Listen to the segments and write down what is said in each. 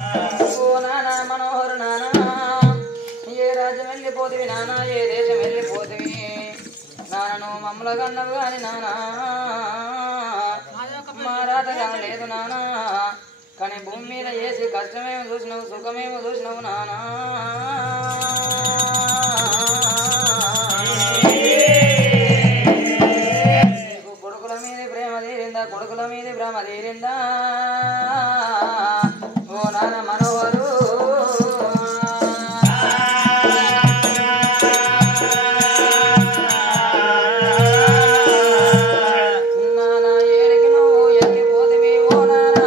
ఓ నానా మనోహరు నానా ఏ రాజ్యం వెళ్ళిపోతివి నానా ఏ దేశం వెళ్ళిపోతివి నాన్న నువ్వు మమ్మల కన్నవు కాని నానా మా రాతగా లేదు నానా కానీ భూమి మీద వేసి కష్టమేమో చూసినావు సుఖమేమో చూసినావు నానా కొడుకుల మీద ప్రేమ తీరిందా కొడుకుల మీద ప్రేమ తీరిందా ఓ నాన్న మనోహరు నాన్న ఏడికి నువ్వు ఎక్కిపోతివి ఓ నాన్న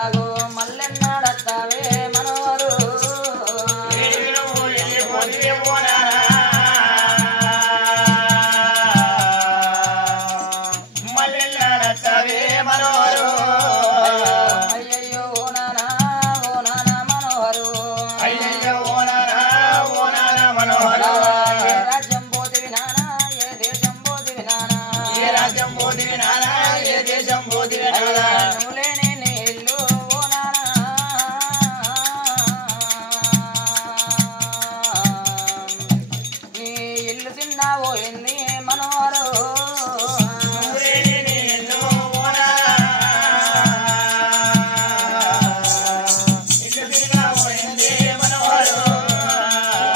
ఆగో మల్లెన్నాడత్తావే మనోహరు అయ్యయ్యో ఓ నాన్న మనోహరు ఏ రాజ్యం పోతివి నానా ఏ దేశం పోతివి నానా నువ్వు లేని నీ ఇల్లు ఓ నానా నీ ఇల్లు తిన్నావో ఎన్ని మనోహరు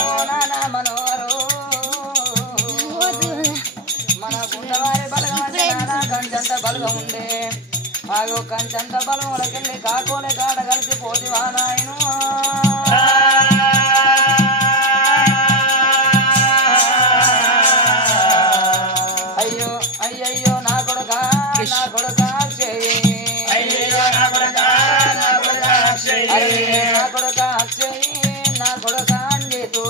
ఓ నానా మనోహరు మన గుండవారి బలగం అంటే నానా కంచంత బలగం ఉండే ఆగో కంచంత బలములకెళ్ళి కాకోలే కాడ కలిసి పోతివా నాయను అయ్యో అయ్యయ్యో నా కొడుక చేయి అరే నా కొడుక అక్షయ్ నా కొడుక అంజేతు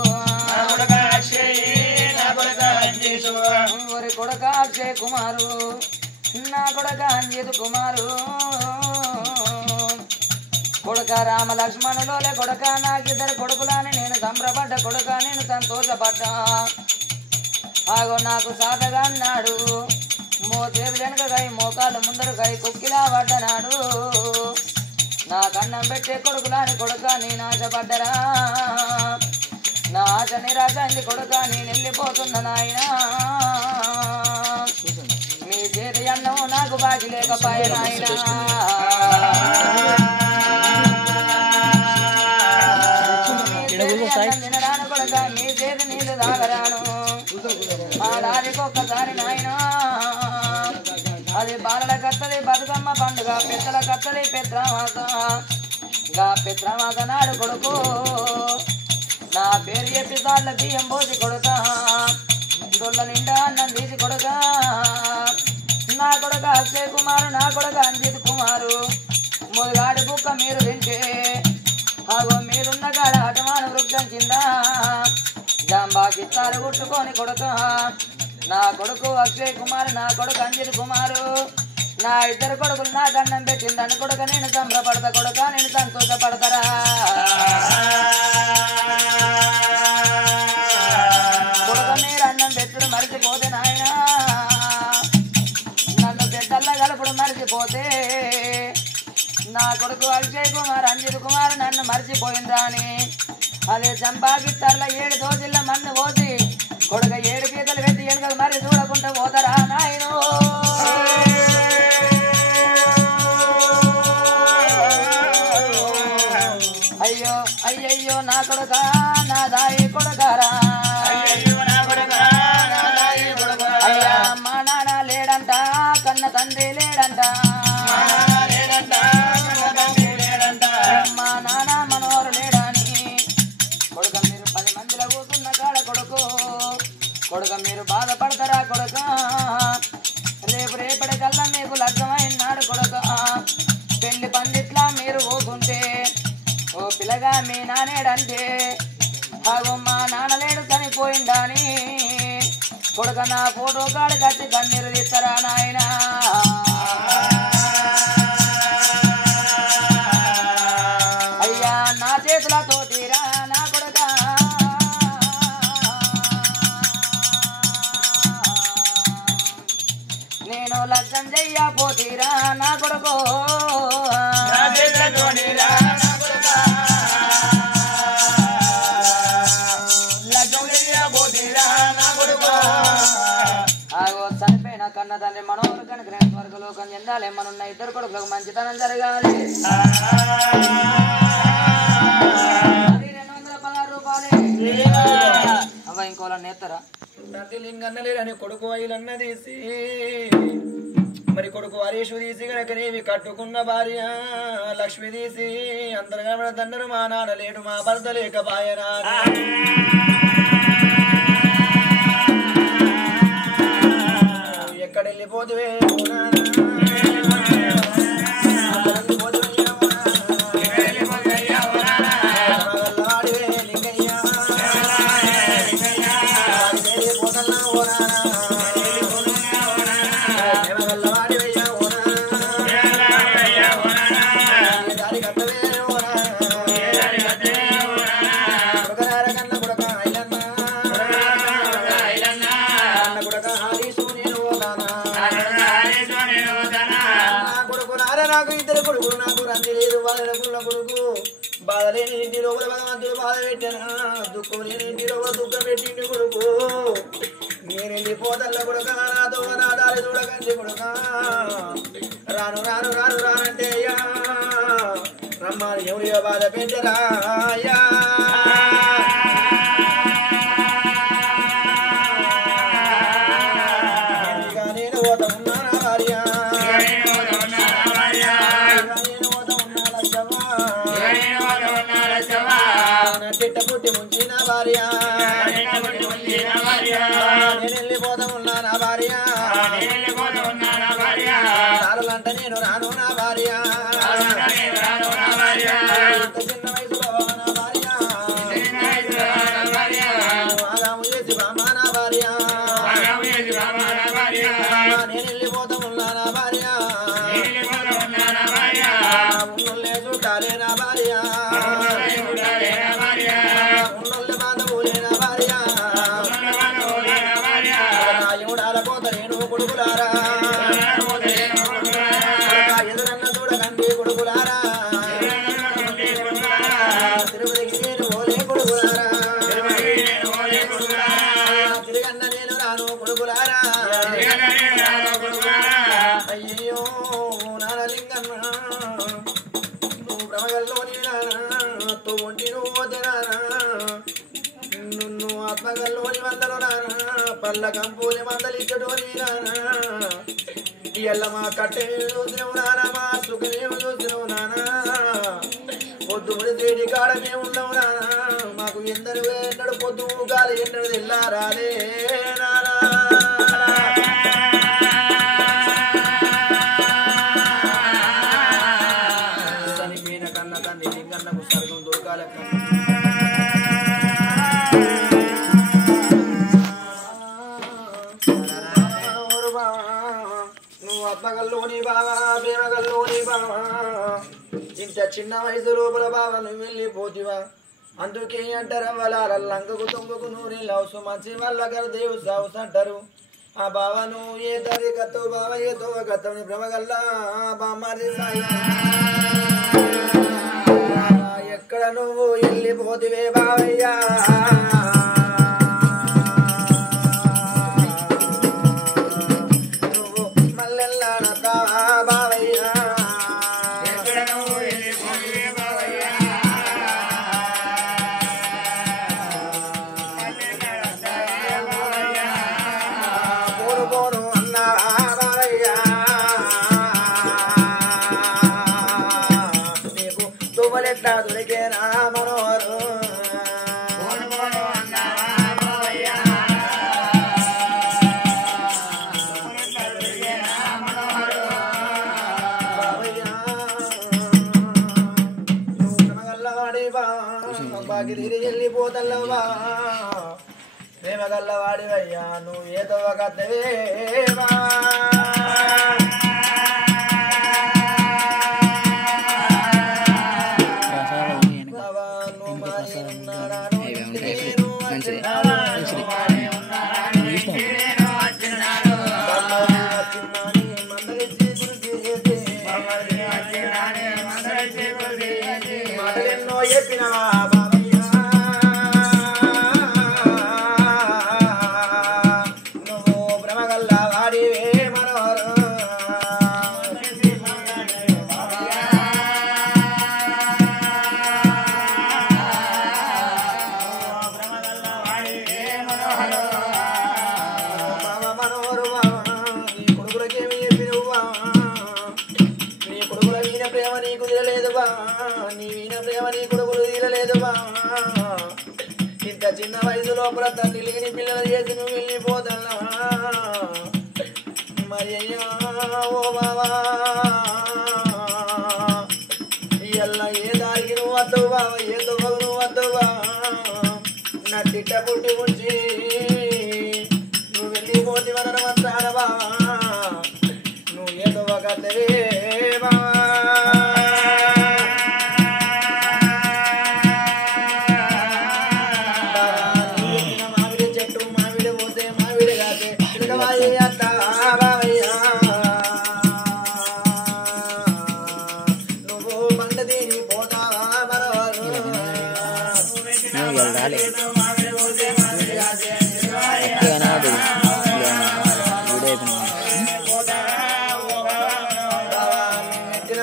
ఒరి కొడుక అక్షయ్ కుమారు నా కొడుక అంజేతు కుమారు కొడుక రామ లక్ష్మణులోలే కొడుక నాకిద్దరు కొడుకులని నేను సంబరపడ్డ కొడుక నేను సంతోషపడ్డా ఆగో నాకు సాధగా అన్నాడు మోచేతులు వెనుకకై మోకాళ్ళు ముందరకై కుక్కిలా పడ్డనాడు నా కన్నం పెట్టే కొడుకులాని కొడుక నేను ఆశపడ్డరా నా ఆశ నిరాశ అయింది కొడుక నేను వెళ్ళిపోతున్నా నాయనా మీ చేతి అన్నం నాకు బాకి లేకపోయే నాయనా తినరాను కొడుక మీ చేతి నీళ్ళు తాగరాను ఆడాదికొక్కసారి నాయనా అది బాలల కత్తది బతుకమ్మ పండుగ పెద్దల కత్తది పెద్రమాస గా పెద్రమాస నాడు కొడుకు నా పేరు చెప్పి సార్ల బియ్యం పోసి కొడుక దొల్ల నిండా అన్నం తీసి కొడుక నా కొడుక అక్షయ్ కుమారు నా కొడుక అంజిత్ కుమారు మొదగాడి బుక్క మీరు తింటే ఆగో మీరున్న కాడ అటమాన వృక్షం కింద జాంబాకిస్తారు గుట్టుకొని కొడుక నా కొడుకు అక్షయ్ కుమార్ నా కొడుకు అంజిత్ కుమారు నా ఇద్దరు కొడుకులు నా దండం పెట్టిందని కొడుక నేను సంబరపడతా కొడుక నేను సంతోషపడతారా కొడుక మీరు అన్నం పెట్టుడు మరిచిపోతే నాయన నన్ను పెద్దల్లా కలుపుడు మరిచిపోతే నా కొడుకు అక్షయ్ కుమార్ అంజిత్ కుమార్ నన్ను మర్చిపోయిందా అని అదే చంపాకిత్తర్ల 7 దోసిళ్ళ మన్ను పోసి కొడుక 7 పీతలు పెట్టి వెనుక మరి చూడకుండా పోతారా నాయను అయ్యో అయ్యయ్యో నా కొడుక నా దాయి కొడుకారా అయ్యా మా నాన్న లేడంట కన్న తండ్రి లేడంట మా నాన్న మనోహరు లేడని కొడుక మీరు 10 మందిలో కూర్చున్న కాడ కొడుకు కొడుక మీరు బాధపడతారా కొడుక రేపటికల్లా మీకు లగ్నమైనాడు కొడుక పెళ్లి పందిట్లా మీరు కూకుంటే ఓ పిల్లగా మీ నానేడంటే ఆగో మా నాన్నలేడు చనిపోయిందని కొడుక నా ఫోటో కాడు కట్టి కన్నీరు తీస్తారా నాయనా అయ్యా నా చేతులతో తీరా నా కొడుక నేను లగ్గం చెయ్యపోతీరా నా కొడుకు ఆగో చనిపోయిన కన్న తండ్రి మనోహర్ కనుక స్వర్గలోకం చెందాలి మనున్న ఇద్దరు కొడుకులకు మంచితనం జరగాలి 216 రూపాయలే అవ్వ ఇంకోలా నేతరా నటి లింగన్నలేడని కొడుకు అయిలన్న తీసి మరి కొడుకు హరీషు తీసి గనకనేవి కట్టుకున్న భార్య లక్ష్మి తీసి అంతర్గా తండ్రి మా నాన్న లేడు మా భర్త లేకపాయనా ఎక్కడ వెళ్ళిపోతువే నాకు ఇద్దరు కొడుకులు నాకు రంది లేదు వాళ్ళ కొడుకు బాధ లేని ఇంటి లోపల భగవంతుడు బాధ పెట్టాను దుఃఖం లేని ఇంటి లోపల దుఃఖం పెట్టింది కొడుకు నేను వెళ్ళిపోతల్ల కొడుక నాతో నా దారి చూడకండి కొడుక రాను రాను రాను రానంటే అయ్యా రమ్మని ఎవరియో బాధ పెట్టరా అయ్యా నేను పోత ఉన్నానా భార్య తిట్ట పుట్టి ముంచిన భార్య నేను వెళ్ళిపోతామున్నా నా భార్య సారులంట నేను రాను నా భార్య చిన్న వయసులో నా భార్య ఆగాము చేసి బామా నా భార్య నేను వెళ్ళిపోతామున్నా నా భార్య ఉన్నోళ్ళే చుట్టాలే నా భార్య ఎదురన్న చూడకండి కొడుకులారా తిరుపతికి నేను ఓలే కొడుకులారా తిరుగన్న నేను రాను కొడుకులారా అయ్యో నానలింగన్న నువ్వు భ్రమగల్లోని నాతో ఒంటి నువ్వు తినానా నిన్ను ఆత్మగల్లోని వందలు నానా పళ్ళ కంపూలి మందలు ఇచ్చటోని నానా ఎల్ల మా కట్టె చూసినవు నానా మా సుఖమేమి చూసినవు నానా పొద్దు ముడితేటి కాడ మేము ఉన్నావు నానా మాకు ఎందరు ఎన్నడు పొద్దు గాలి ఎన్నడు తెల్లారాలే నానా చనిపోయిన కన్న తండ్రి లింగన్నకు స్వర్గం దొరకాలెక్క అప్పగల్లోని బావా ప్రేమగల్లోని బావా ఇంత చిన్న వయసు లోపల బావా నువ్వు వెళ్ళిపోతివా అందుకే అంటారు వాళ్ళ లంకకు తొంగకు నూనె లవసు మంచి వల్ల గారు దేవు సావుస్ అంటారు ఆ బావను ఏ తరి కత్తో బావ ఏతో కత్తని భ్రమగల్లా బామ్మారి ఎక్కడ నువ్వు వెళ్ళిపోతివే బావయ్యా దొరికేనా మనోహరు బాగిరి వెళ్ళిపోతల్లవా ప్రేమగల్లవాడివయ్యా నువ్వు ఏదో ఒక దేవా వాడివే మనోహరం ఇంత చిన్న వయసు లోపల తల్లి లేని పిల్లలు చేసి నువ్వు వెళ్ళిపోతున్నా మరి అయ్యా ఓ బావా ఎల్లా ఏ దారికి నువ్వు వద్దవు బావా ఏ దొవ్వకు నువ్వు వద్దవు బావా నా తిట్ట పుట్టి ఉంచి నువ్వు వెళ్ళిపోతే వనరు అంటాడ బావా నువ్వు ఏ దొవ్వకద్దవే బావా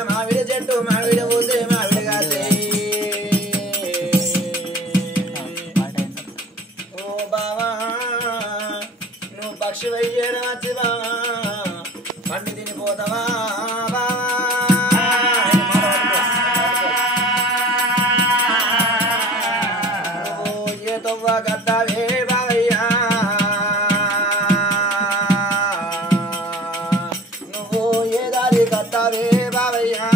మామిడి చెట్టు మామిడి పోతే మామిడి కాసే ఓ బావా నువ్వు పక్షి వయ్యేరా వచ్చి బావా పండి తినిపోతావా బావా నువ్వు ఏ తొవ్వ కద్దావే బావయ్యా నువ్వు ఏ దారి కద్దావే బావయ్యా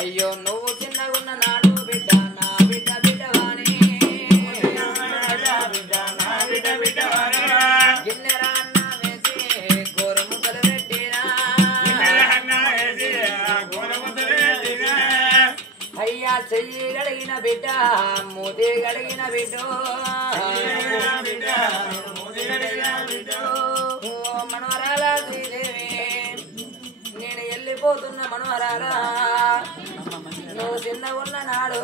అయ్యో నువ్వు చిన్నగున్న నాడు బిడ్డ నా బిడ్డ బిడ్డవాణి గిన్నెరా అన్న వేసి గోరు ముద్దలు పెట్టినా అయ్యా చెయ్యి గడిగిన బిడ్డ మూతి గడిగిన బిడ్డ మనవరాల శ్రీదేవి నేను వెళ్ళిపోతున్న మనవరాలా నువ్వు చిన్న ఉన్న నాడు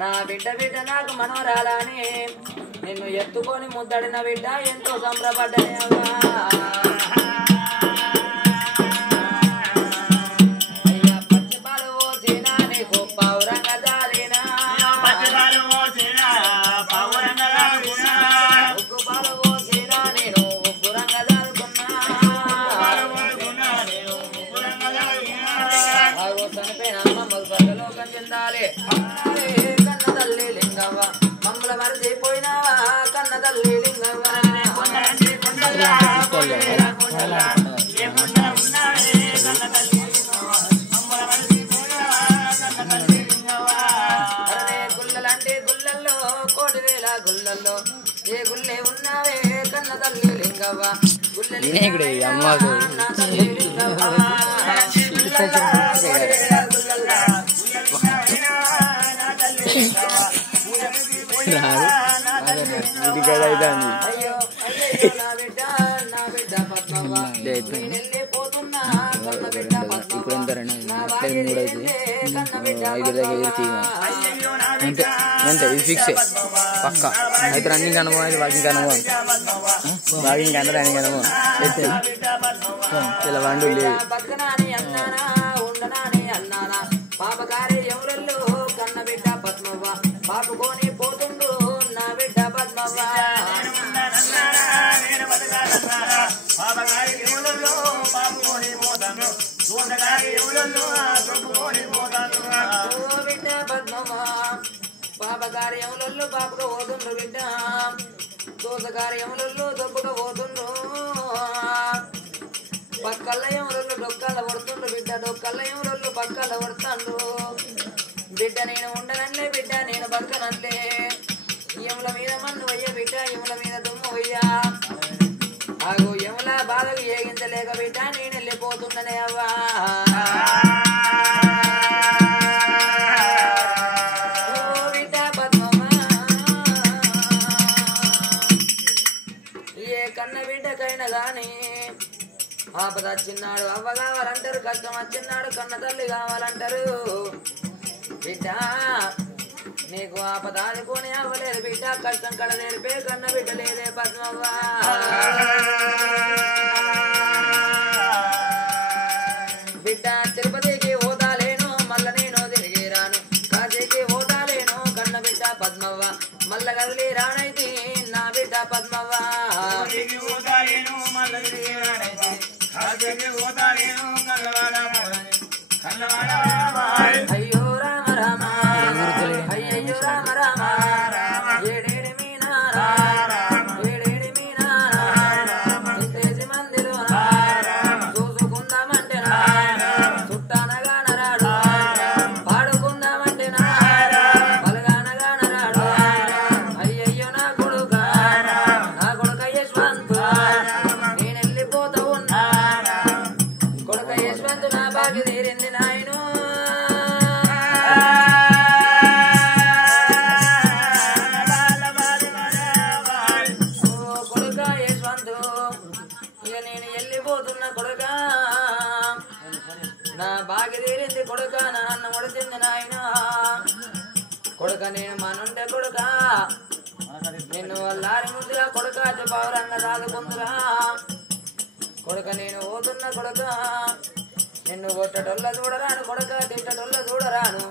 నా బిడ్డ బిడ్డ నాకు మనవరాలని నిన్ను ఎత్తుకొని ముద్దడిన బిడ్డ ఎంతో సంబరపడ్డనే అవ్వా అయ్యా పచ్చిపాలు పోసినా నీకు పౌరంగా జాలినా ఉగ్గు పాలు పోసినా నేను ఉగ్గురంగా జాలుకున్నా చనిపోయిన మమ్మల్ని స్వర్గలోకం చెందాలి కన్న తల్లి లింగవ్వ మమ్మల మరిచిపోయినావా కన్న తల్లి లింగవ్వ గుల్లలంటే గుల్లల్లో కోటి వేల గుల్లల్లో ఏ గుల్లే ఉన్నావే కన్న తల్లి లింగవ్వ గుల్లె ఇంటికాడ అవుతుంది అయ్యో అయ్యో నా బిడ్డ పద్మవ్వ వెళ్ళిపోతున్నా కన్న బిడ్డ ఇప్పుడు ఎంత పద్మవ్వ రెండు నా అట్లే మూడు అవుతుంది కన్న బిడ్డ 5 దాకా ఎగిరితీ అంతే అంతే ఇది ఫిక్సే పక్క అయితే రన్నింగ్ అనుభవం అయితే వాకింగ్ అనుభవం వాకింగ్ అంటే రన్నింగ్ అనుభవం అయితే ఇలా వండు లేదు బతకనాని అన్నానా ఉండనాని అన్నానా పాపకారి ఎవరల్లో కన్న బిడ్డ పద్మవ్వ పాపుకొని పోతుండు నా బిడ్డ పద్మవ్వ ఓ బిడ్డ పద్మవ్వ పాపకార్యములలో పాపక పోతుండ్రు బిడ్డ దోసకార్యములలో దొబ్బక పోతుండ్రు పక్కల ఎవరొల్లు డొక్కల పడుతుండ్రు బిడ్డ డొక్కల ఎవరొల్లు పక్కల పడుతుండ్రు బిడ్డ నేను ఉండనట్లే బిడ్డ నేను బతకనట్లే యముల మీద మన్ను వయ్య బిడ్డ యముల మీద దుమ్ము వయ్యా ఆగు యముల బాధకు ఏగించలేక బిడ్డ నేను వెళ్ళిపోతున్ననే అవ్వా ఓ బిడ్డ పద్మమ్మ ఏ కన్న బిడ్డకైనా గాని ఆపద వచ్చిన్నాడు అవ్వ కావాలంటారు కష్టం వచ్చిన్నాడు కన్న తల్లి కావాలంటారు బిడ్డ నీకు ఆపద అనుకోని అవ్వలేదు బిడ్డ కష్టం కడ నేర్పే కన్న బిడ్డ లేదే పద్మవ్వ బిడ్డ తిరుపతికి పోతాలేను మల్ల నేను తిరిగి రాను కాశీకి పోతాలేను కన్న బిడ్డ పద్మవ్వ మల్ల కదిలి రానైతే నా బిడ్డ పద్మవ్వ అయ్యో రామ రామ అయ్యయ్యో రామ రామ ఏడేడి మీనారా ఏడేడి మీనారా ఇంతేసి మందిలో చూసుకుందామంటే చుట్టానగా నరాడు పాడుకుందామంటే పలగానగా నరాడు అయ్యయ్యో నా కొడుక యశ్వంతు నేను వెళ్ళిపోతూ ఉన్నా కొడుక యశ్వంతు నా బాగి తీరింది నాయను కొడుక యశ్వంతు ఇక నేను వెళ్ళిపోతున్నా కొడుక నా బాగి తీరింది కొడుక నా అన్న ముడిచింది నాయన కొడుక నేను మనుండే కొడుక నిన్ను వల్లారి ముందుగా కొడుక పౌరంగా దాదుకుందురా కొడుక నేను పోతున్న కొడుక నిన్ను కొట్టడొల్ల చూడరాను కొడుక తిట్టడొల్ల చూడరాను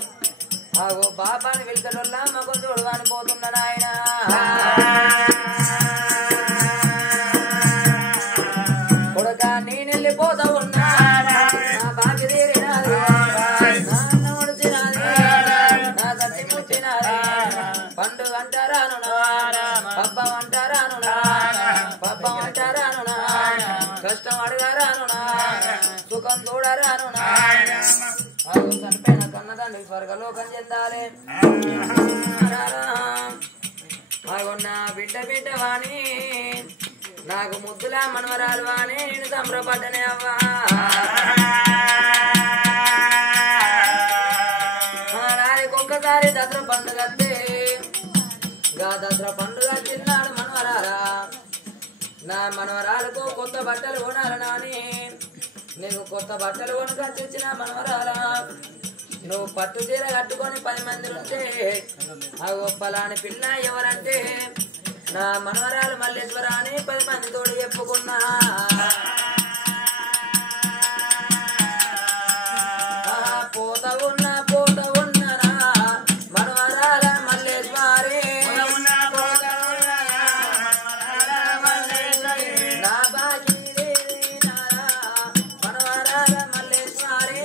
ఆగో పాపాన్ని వెళ్తడొల్ల మగం చూడగాని పోతున్న నాయన కొడుక నేను వెళ్ళిపోతా ఉన్నా నా బాకి తీరినాది నా అన్న ముడిచినాది నా తల్లి ముచ్చినాది పండుగ అంటారాను పబ్బం అంటారాను పబ్బం అంటారాను కష్టం అడగారాను సుఖం చూడరాను చనిపోయిన కన్నదండ్రి స్వర్గలోకం చెందాలి నా బిడ్డ బిడ్డ వాణి నాకు ముద్దులా మనవరాలు వాణి నేను సంబరపడ్డనే అవ్వా ఒక్కసారి దసరా పండుగ దసరా పండుగ తిన్నాడు మనవరాలా నా మనవరాలకు కొత్త బట్టలు కొనాలి నాని నీకు కొత్త బట్టలు కొనుక తెచ్చిన మనవరాలా నువ్వు పట్టు చీర కట్టుకొని 10 మంది ఉంటే ఆ గొప్పలాని పిల్ల ఎవరంటే నా మనవరాలు మల్లేశ్వర అని 10 మందితో చెప్పుకున్నా పోత ఉన్ననా మనవరాల మల్లేశ్వరి నా బాజీ మనవరాల మల్లేశ్వరి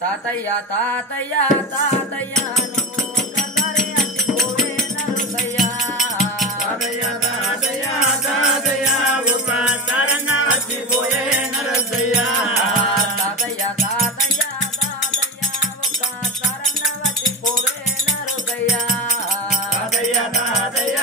తాతయ్య తాతయ్య తాతయ్య నువ్వు కల్లరి అచ్చిపోవే నరుసయ్య తాతయ్య తాతయ్య తాతయ్య ఒక తరణ అచ్చిపోయే నరుసయ్య తాతయ్య తాతయ్య తాతయ్య ఒక తరణ అచ్చిపోవే నరుసయ్య తాతయ్య తాతయ్య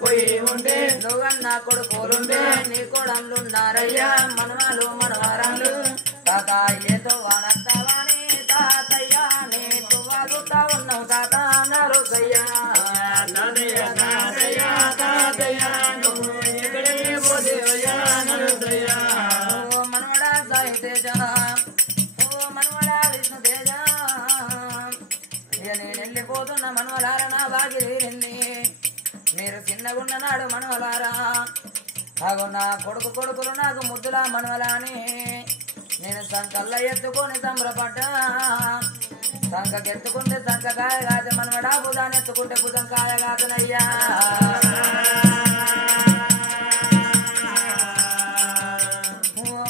పోయి ఉంటే నువ్వన్నా కొడుకోలుంటే నీ కొడంలున్నారయ్యా మనవాళ్ళు మనవారాలు తాత ఏతో వానత్తవాని తాతయ్య నీ తువ్వాగుతా ఉన్నావు తాత అన్నారు కయ్యా మనవడా సాయి తేజ ఓ మనవడా విష్ణు తేజ నేను వెళ్ళిపోతున్న మనవలారా నా బాగిరిల్లి మీరు చిన్నగున్న నాడు మనవలారా అగో నా కొడుకులు నాకు ముద్దులా మనవలాని నేను సంకల్లా ఎత్తుకొని సంబరపడ్డా సంకెత్తుకుంటే సంకాయ కాదు మనవడా భుజాన్ని ఎత్తుకుంటే భుజం కాయ కాదునయ్యా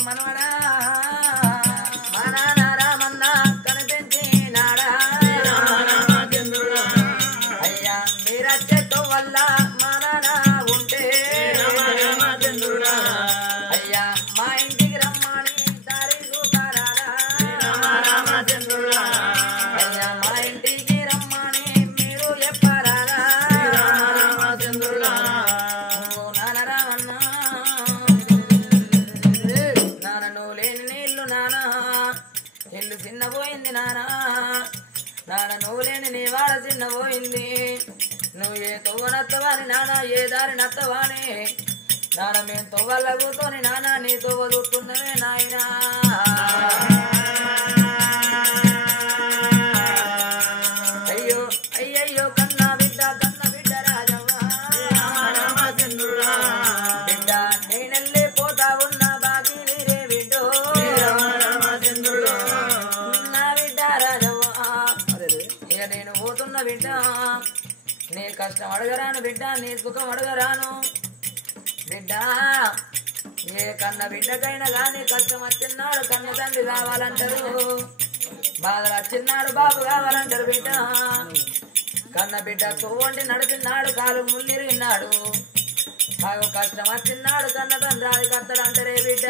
మనవడా మన రామన్న కనిపించి నాడా అయ్యా మీరా చెట్టు వల్ల మన ఉంటే అయ్యా మా ఇంటికి రమ్మని దారి చూపారారా అయ్యా మా ఇంటికి రమ్మని మీరు చెప్పారారా నాన్న రామన్న నాన్న నువ్వు లేని నీళ్ళు నాన్న ఇల్లు చిన్నపోయింది నాన్న నాన్న నువ్వు లేని నీ వాడ చిన్నపోయింది నువ్వు ఏ తొవ్వ నత్తవాని నాన్న ఏ దారి నత్తవాని నాన్న మేము తొవ్వల్ల కూర్చొని నాన్న నీ తొవ్వ చూస్తున్నవే నాయనా అయ్యో అయ్యయ్యో కన్న బిడ్డ రాజవ్వ బిడ్డ నేనెళ్ళే పోతా ఉన్న బాగి నీరే బిడ్డో నా బిడ్డ రాజవ్వ ఇక నేను పోతున్న బిడ్డ నీ కష్టం అడగరాను బిడ్డ నీ సుఖం అడగరాను బిడ్డ ఏ కన్న బిడ్డకైనా గాని కష్టం వచ్చిన్నాడు కన్న తండ్రి కావాలంటారు బాధలు వచ్చిన్నాడు బాబు కావాలంటారు బిడ్డ కన్న బిడ్డ తోవండి నడిచిన్నాడు కాలు ముల్లిరిగినాడు బాగు కష్టం వచ్చిన్నాడు కన్న తండ్రి అది కత్తడంటారే బిడ్డ